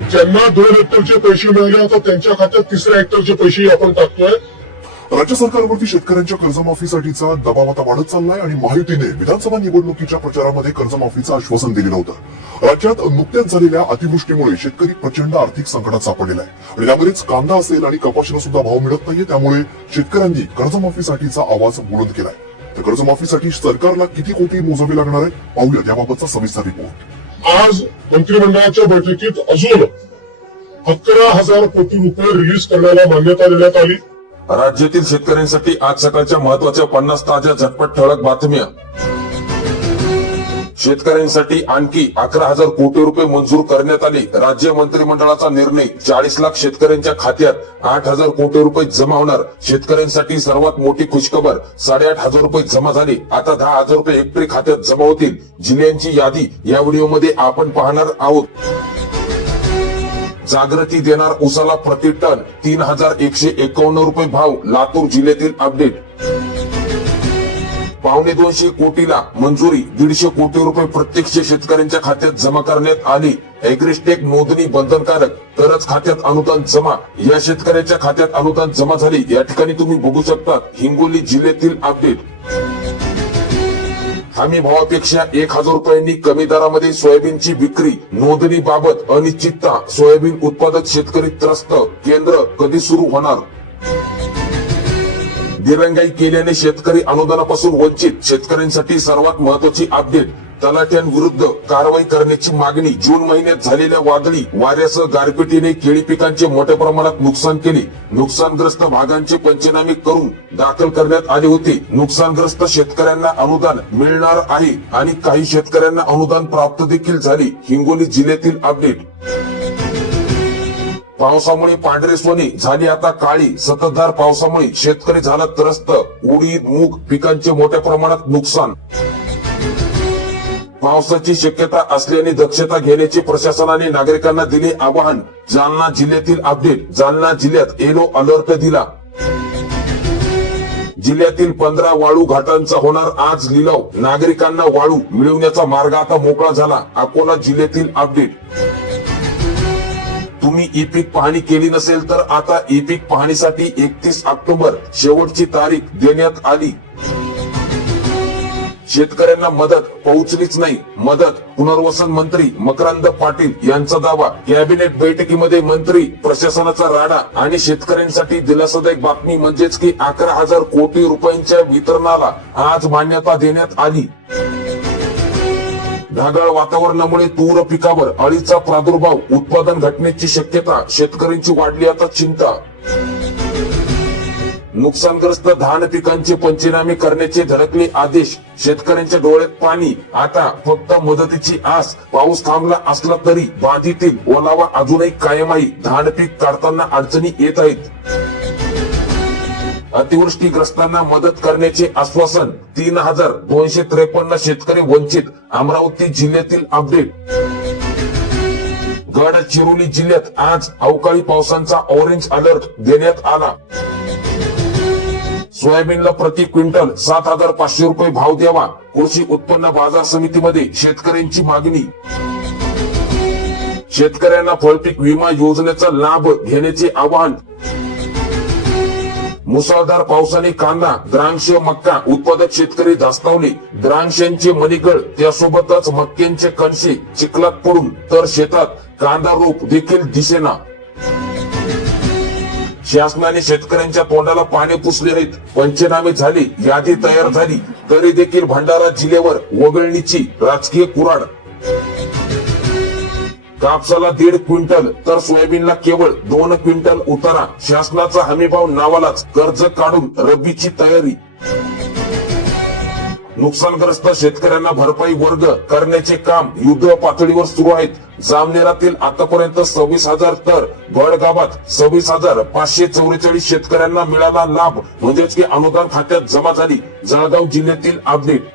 ज्यांना दोन हेक्टरचे पैसे मिळाले आता त्यांच्या खात्यात तिसऱ्या हेक्टरचे पैसे आपण टाकतोय. राज्य सरकारवरती शेतकऱ्यांच्या कर्जमाफीसाठीचा दबाव आता वाढत चाललाय आणि महायुतीने विधानसभा निवडणुकीच्या प्रचारामध्ये कर्जमाफीचं आश्वासन दिलेलं होतं. राज्यात नुकत्याच झालेल्या अतिवृष्टीमुळे शेतकरी प्रचंड आर्थिक संकटात सापडलेला आहे. आणि त्यामध्येच कांदा असेल आणि कपाशीला सुद्धा भाव मिळत नाहीये त्यामुळे शेतकऱ्यांनी कर्जमाफीसाठीचा आवाज बुलंद केलाय. तर कर्जमाफीसाठी सरकारला किती कोटी मोजावे लागणार आहे? पाहूया याबाबतचा सविस्तर रिपोर्ट आज मंत्रिमंडळाच्या बैठकीत अजून अकरा हजार कोटी रुपये रिलीज करण्याला मान्यता देण्यात आली. राज्यातील शेतकऱ्यांसाठी आज सकाळच्या महत्त्वाच्या पन्नास ताज्या झटपट ठळक बातम्या. शेतकऱ्यांसाठी आणखी अकरा हजार कोटी रुपये मंजूर करण्यात आले. राज्य मंत्रिमंडळाचा निर्णय चाळीस लाख शेतकऱ्यांच्या खात्यात आठ हजार कोटी रुपये जमा होणार. शेतकऱ्यांसाठी सर्वात मोठी खुशखबर साडेआठ हजार रुपये जमा झाले. आता दहा हजार रुपये हेक्टरी खात्यात जमा होतील. जिल्ह्यांची यादी या व्हिडिओमध्ये आपण पाहणार आहोत. जागृती देणार उसाला प्रति टन तीन हजार एकशे एकावन्न रुपये भाव लातूर जिल्ह्यातील अपडेट पावणे दोनशे कोटीला मंजुरी दीडशे कोटी रुपये प्रत्यक्ष शेतकऱ्यांच्या खात्यात जमा करण्यात आली. एग्रिस्टेक नोंदणी बंधनकारक. तरच खात्यात अनुदान जमा. या शेतकऱ्याच्या खात्यात अनुदान जमा झाले. या ठिकाणी तुम्ही बघू शकता हिंगोली जिल्ह्यातील अपडेट हमी भावापेक्षा एक हजार रुपयांनी कमी दरामध्ये सोयाबीनची विक्री. नोंदणी बाबत अनिश्चितता. सोयाबीन उत्पादक शेतकरी त्रस्त. केंद्र कधी सुरू होणार? दिरंगाई केल्याने शेतकरी अनुदानापासून वंचित शेतकऱ्यांसाठी सर्वात महत्वाची अपडेट तलाट्यांविरुद्ध कारवाई करण्याची मागणी जून महिन्यात झालेल्या वादळी वाऱ्यासह गारपिटीने केळी पिकांचे मोठ्या प्रमाणात नुकसान केले. नुकसानग्रस्त भागांचे पंचनामे करून दाखल करण्यात आले होते. नुकसानग्रस्त शेतकऱ्यांना अनुदान मिळणार आहे आणि काही शेतकऱ्यांना अनुदान प्राप्त देखील झाले. हिंगोली जिल्ह्यातील अपडेट. पावसामुळे पांढरे सोनी झाली आता काळी. सततधार पावसामुळे शेतकरी झाला त्रस्त. उडीद मूग पिकांचे मोठ्या प्रमाणात नुकसान. पावसाची शक्यता असल्याने दक्षता घेण्याचे प्रशासनाने नागरिकांना दिले आवाहन. जालना जिल्ह्यातील अपडेट. जालना जिल्ह्यात येलो अलर्ट दिला. जिल्ह्यातील पंधरा वाळू घाटांचा होणार आज लिलाव. नागरिकांना वाळू मिळवण्याचा मार्ग आता मोकळा झाला. अकोला जिल्ह्यातील अपडेट. तुम्ही ई पीक पाहणी केली नसेल तर आता ई पीक पाहणीसाठी एकतीस ऑक्टोबर शेवटची तारीख देण्यात आली. शेतकऱ्यांना मदत पोहोचलीच नाही. मदत पुनर्वसन मंत्री मकरंद पाटील यांचा दावा. कॅबिनेट बैठकीमध्ये मंत्री प्रशासनाचा राडा आणि शेतकऱ्यांसाठी दिलासादायक बातमी म्हणजेच की अकरा हजार कोटी रुपयांच्या वितरणाला आज मान्यता देण्यात आली. ढगाळ वातावरणामुळे तूर पिकावर अळीचा प्रादुर्भाव उत्पादन घटनेची शक्यता शेतकऱ्यांची वाढली आता चिंता. नुकसानग्रस्त धान पिकांचे पंचनामे करण्याचे धडकले आदेश शेतकऱ्यांच्या डोळ्यात पाणी आता फक्त मदतीची आस पाऊस थांबला असला तरी बाधितील ओलावा अजूनही कायम आहे धान पीक काढताना अडचणी येत आहेत. अतिवृष्टीग्रस्तांना मदत करण्याचे आश्वासन तीन हजार दोनशे त्रेपन्न शेतकरी वंचित अमरावती जिल्ह्यातील अपडेट. गडचिरोली जिल्ह्यात आज अवकाळी पावसांचा ऑरेंज अलर्ट देण्यात आला. सोयाबीनला प्रति क्विंटल सात हजार पाचशे रुपये भाव द्यावा. कृषी उत्पन्न बाजार समितीमध्ये शेतकऱ्यांची मागणी. शेतकऱ्यांना फळपीक विमा योजनेचा लाभ घेण्याचे आवाहन. मुसळधार पावसाने कांदा द्रांक्ष मक्का उत्पादक शेतकरी धास्तावले. द्रांक्षांचे मणिकळ त्यासोबतच मक्क्यांचे कणसे चिखलात पडून तर शेतात कांदा रोप देखील दिसेना. शासनाने शेतकऱ्यांच्या तोंडाला पाणी पुसले नाहीत. पंचनामे झाले यादी तयार झाली. तरी देखील भंडारा जिल्ह्यावर वगळणीची राजकीय कुराड कापसाला दीड क्विंटल तर सोयाबीनला केवळ दोन क्विंटल उतारा. शासनाचा हमीभाव नावालाच कर्ज काढून रब्बीची तयारी. नुकसानग्रस्त शेतकऱ्यांना भरपाई वर्ग करण्याचे काम युद्ध पातळीवर सुरू आहेत. जामनेरातील आतापर्यंत सव्वीस हजार तर गडगावात सव्वीस हजार पाचशे चौवेचाळीस शेतकऱ्यांना मिळाला लाभ. म्हणजेच की अनुदान खात्यात जमा झाली. जळगाव जिल्ह्यातील अपडेट.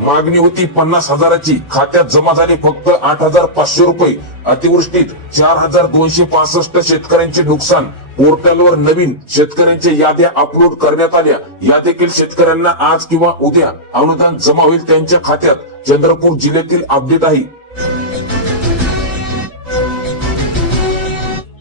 मागणी होती पन्नास हजाराची. खात्यात जमा झाली फक्त आठ हजार पाचशे रुपये. अतिवृष्टीत चार हजार दोनशे पासष्ट शेतकऱ्यांचे नुकसान. पोर्टलवर नवीन शेतकऱ्यांच्या याद्या अपलोड करण्यात आल्या. या देखील शेतकऱ्यांना आज किंवा उद्या अनुदान जमा होईल त्यांच्या खात्यात. चंद्रपूर जिल्ह्यातील अपडेट आहे.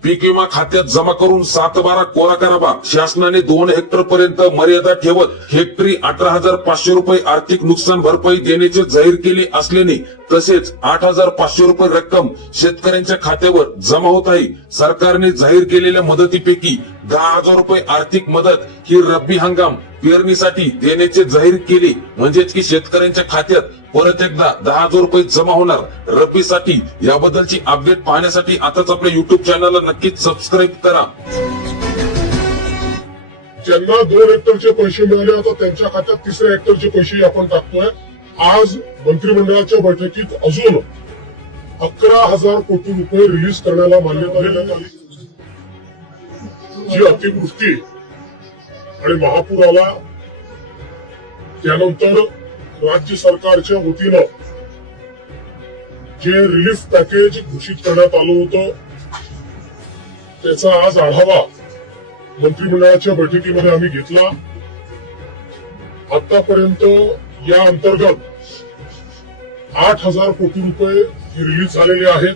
पीक विमा खात्यात जमा करून सात बारा कोरा करावा शासनाने दोन हेक्टर पर्यंत मर्यादा ठेवत हेक्टरी अठरा हजार पाचशे रुपये आर्थिक नुकसान भरपाई देण्याचे जाहीर केले असल्याने तसेच आठ हजार पाचशे रुपये रक्कम शेतकऱ्यांच्या खात्यावर जमा होत आहे. सरकारने जाहीर केलेल्या मदतीपैकी दहा हजार रुपये आर्थिक मदत ही रब्बी हंगाम पेरणीसाठी देण्याचे जाहीर केले. म्हणजेच की शेतकऱ्यांच्या खात्यात परत एकदा दहा हजार रुपये जमा होणार. रब्बीसाठी याबद्दलची अपडेट पाहण्यासाठी आताच आपल्या युट्यूब चॅनलला नक्कीच सबस्क्राईब करा. ज्यांना दोन हेक्टरचे पैसे मिळाले आता त्यांच्या खात्यात तिसऱ्या हेक्टरचे पैसे आपण टाकतोय. आज मंत्रिमंडळाच्या बैठकीत अजून अकरा हजार कोटी रुपये रिलीज करण्याला मान्यता देण्यात आली. जी अतिवृष्टी आणि महापूर आला त्यानंतर राज्य सरकारच्या वतीनं जे रिलीफ पॅकेज घोषित करण्यात आलं होतं त्याचा आज आढावा मंत्रिमंडळाच्या बैठकीमध्ये आम्ही घेतला. आतापर्यंत या अंतर्गत आठ हजार कोटी रुपये रिलीज झालेले आहेत.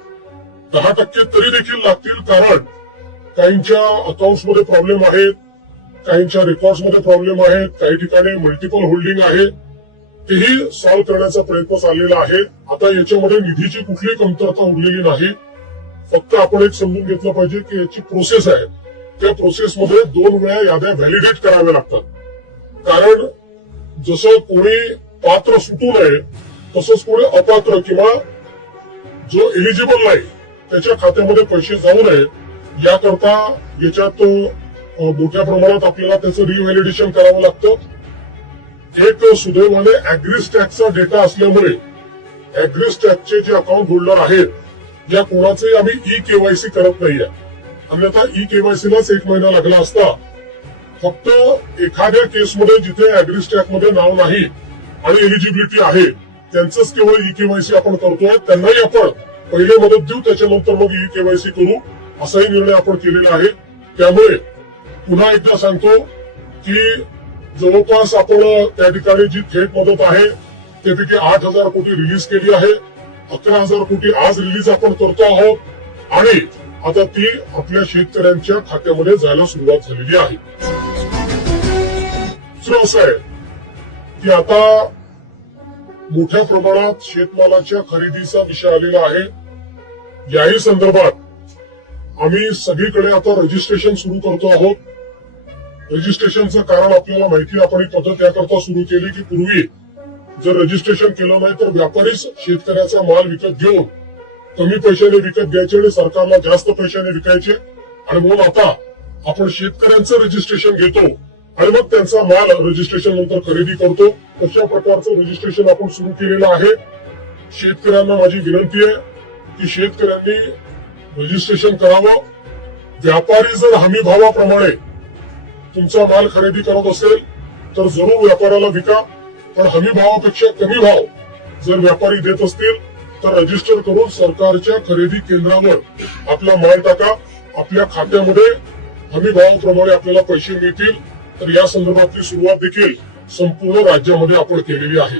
दहा टक्के तरी देखील लागतील कारण काहींच्या अकाउंटमध्ये प्रॉब्लेम आहेत काहींच्या रेकॉर्डमध्ये प्रॉब्लेम आहेत काही ठिकाणी मल्टिपल होल्डिंग आहे. तेही सॉल्व्ह करण्याचा प्रयत्न चाललेला आहे. आता याच्यामध्ये निधीची कुठलीही कमतरता उरलेली नाही. फक्त आपण एक समजून घेतलं पाहिजे की याची प्रोसेस आहे. त्या प्रोसेसमध्ये दोन वेळा याद्या व्हॅलिडेट कराव्या लागतात. कारण जसं कोणी पात्र सुटू नये तसंच कोणी अपात्र किंवा जो एलिजिबल नाही त्याच्या खात्यामध्ये पैसे जाऊ नये याकरता याच्यात तो मोठ्या प्रमाणात आपल्याला त्याचं रिव्हॅलिडेशन करावं लागतं. एक सुदैवाने अॅग्रिस्टॅकचा डेटा असल्यामुळे अॅग्रिस्टॅकचे जे अकाउंट होल्डर आहेत या कोणाचे आम्ही ई केवायसी करत नाहीये. अन्यथा ई केवायसीलाच एक महिना लागला असता फक्त एखाद्या केसमध्ये जिथे अॅग्रिस्टॅकमध्ये नाव नाही आणि एलिजिबिलिटी आहे त्यांचंच केवळ ई केवायसी आपण करतोय त्यांनाही आपण पहिले मदत देऊ त्याच्यानंतर मग ई केवायसी करू. असाही निर्णय आपण केलेला आहे. त्यामुळे पुन्हा एकदा सांगतो की जवळपास आपण त्या ठिकाणी जी थेट मदत आहे त्यापैकी आठ हजार कोटी रिलीज केली आहे. अकरा हजार कोटी आज रिलीज आपण करतो आहोत. आणि आता ती आपल्या शेतकऱ्यांच्या खात्यामध्ये जायला सुरुवात झालेली आहे. दुसरं असं आहे की आता मोठ्या प्रमाणात शेतमालाच्या खरेदीचा विषय आलेला आहे. याही संदर्भात आम्ही सगळीकडे आता रजिस्ट्रेशन सुरू करतो आहोत. रजिस्ट्रेशनचं कारण आपल्याला माहिती आपण ही पद्धत याकरता सुरू केली की पूर्वी जर रजिस्ट्रेशन केलं नाही तर व्यापारीच शेतकऱ्याचा माल विकत घेऊन कमी पैशाने विकत घ्यायचे आणि सरकारला जास्त पैशाने विकायचे. आणि म्हणून आता आपण शेतकऱ्यांचं रजिस्ट्रेशन घेतो. आणि मग त्यांचा माल रजिस्ट्रेशन नंतर खरेदी करतो. तशा प्रकारचं रजिस्ट्रेशन आपण सुरू केलेलं आहे शेतकऱ्यांना माझी विनंती आहे की शेतकऱ्यांनी रजिस्ट्रेशन करावं. व्यापारी जर हमी भावाप्रमाणे तुमचा माल खरेदी करत असेल तर जरूर व्यापाऱ्याला विका. पण हमी भावापेक्षा कमी भाव जर व्यापारी देत असतील तर रजिस्टर करून सरकारच्या खरेदी केंद्रावर आपला माल टाका. आपल्या खात्यामध्ये हमी भावाप्रमाणे आपल्याला पैसे मिळतील. तर या संदर्भातली सुरुवात देखील संपूर्ण राज्यामध्ये आपण केलेली आहे.